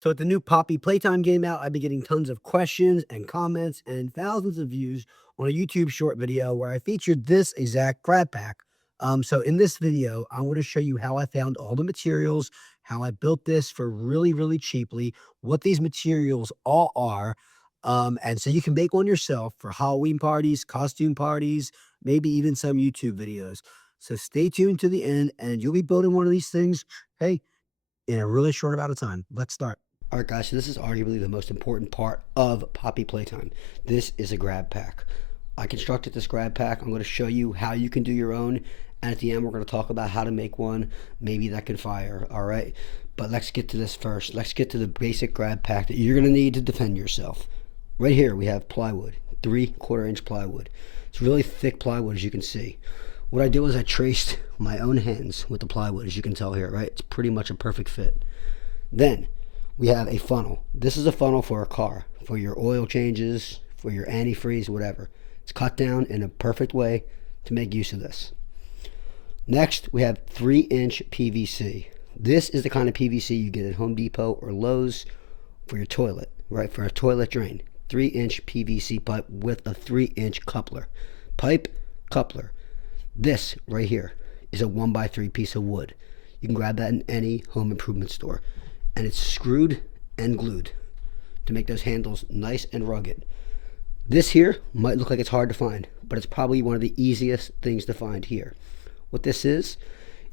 So with the new Poppy Playtime game out, I've been getting tons of questions and comments and thousands of views on a YouTube short video where I featured this exact grab pack. So in this video, I want to show you how I found all the materials, how I built this for really, really cheaply, what these materials all are. And so you can make one yourself for Halloween parties, costume parties, maybe even some YouTube videos. So stay tuned to the end and you'll be building one of these things, hey, in a really short amount of time. Let's start. All right, guys, so this is arguably the most important part of Poppy Playtime. This is a grab pack. I constructed this grab pack. I'm going to show you how you can do your own. And at the end, we're going to talk about how to make one, maybe that can fire, all right? But let's get to this first. Let's get to the basic grab pack that you're going to need to defend yourself. Right here, we have plywood, 3/4-inch plywood. It's really thick plywood, as you can see. What I did was I traced my own hands with the plywood, as you can tell here, right? It's pretty much a perfect fit. Then, we have a funnel. This is a funnel for a car, for your oil changes, for your antifreeze, whatever. It's cut down in a perfect way to make use of this. Next, we have 3-inch PVC. This is the kind of PVC you get at Home Depot or Lowe's for your toilet, right? For a toilet drain. 3-inch PVC pipe with a 3-inch coupler. Pipe, coupler. This right here is a 1x3 piece of wood. You can grab that in any home improvement store. And it's screwed and glued to make those handles nice and rugged. This here might look like it's hard to find, but it's probably one of the easiest things to find here. What this is,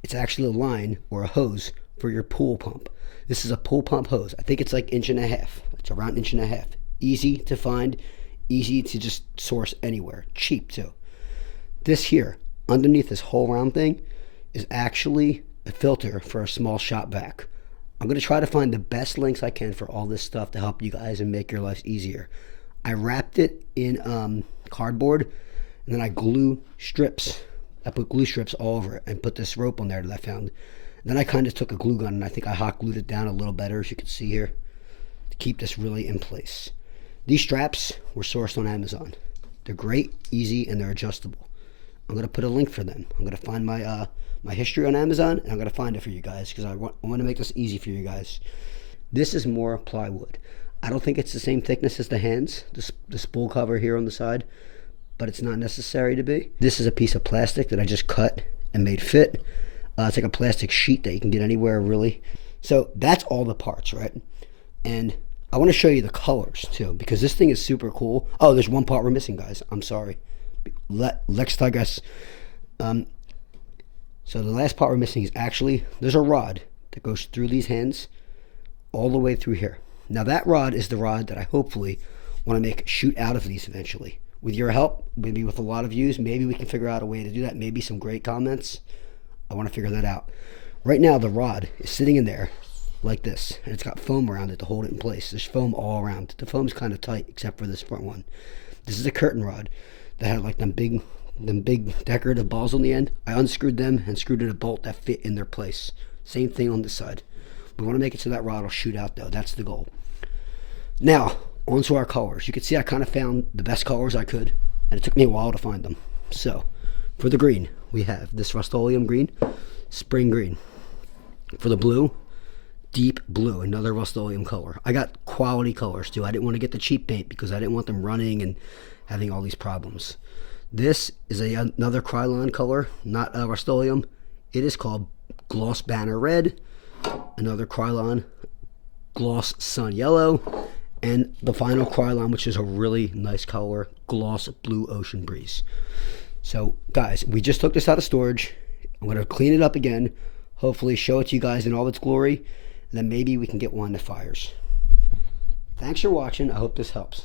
it's actually a line or a hose for your pool pump. This is a pool pump hose. I think it's like 1.5 inches. It's around 1.5 inches. Easy to find, easy to just source anywhere. Cheap too. This here, underneath this whole round thing, is actually a filter for a small shop vac. I'm going to try to find the best links I can for all this stuff to help you guys and make your lives easier. I wrapped it in cardboard, and then I glue strips. I put glue strips all over it and put this rope on there that I found. Then I kind of took a glue gun and I think I hot glued it down a little better, as you can see here, to keep this really in place. These straps were sourced on Amazon. They're great, easy, and they're adjustable. I'm going to put a link for them. I'm going to find my my history on Amazon, and I'm going to find it for you guys because I want to make this easy for you guys. This is more plywood. I don't think it's the same thickness as the hands, the spool cover here on the side, but it's not necessary to be. This is a piece of plastic that I just cut and made fit. It's like a plastic sheet that you can get anywhere, really. So that's all the parts, right? And I want to show you the colors, too, because this thing is super cool. Oh, there's one part we're missing, guys. I'm sorry. Let's digress. So the last part we're missing is actually, there's a rod that goes through these hands all the way through here. Now that rod is the rod that I hopefully want to make shoot out of these eventually. With your help, maybe with a lot of views, maybe we can figure out a way to do that. Maybe some great comments. I want to figure that out. Right now the rod is sitting in there like this, and it's got foam around it to hold it in place. There's foam all around. The foam's kind of tight except for this front one. This is a curtain rod that had like them big decorative balls on the end. I unscrewed them and screwed in a bolt that fit in their place. Same thing on this side. We want to make it so that rod will shoot out though. That's the goal. Now, onto our colors. You can see I kind of found the best colors I could, and it took me a while to find them. So, for the green, we have this Rust-Oleum green, spring green. For the blue, deep blue, another Rust-Oleum color. I got quality colors too. I didn't want to get the cheap paint because I didn't want them running and having all these problems. This is another Krylon color, not Rust-Oleum. It is called Gloss Banner Red, another Krylon Gloss Sun Yellow, and the final Krylon, which is a really nice color, Gloss Blue Ocean Breeze. So, guys, we just took this out of storage. I'm going to clean it up again, hopefully show it to you guys in all its glory, and then maybe we can get one that fires. Thanks for watching. I hope this helps.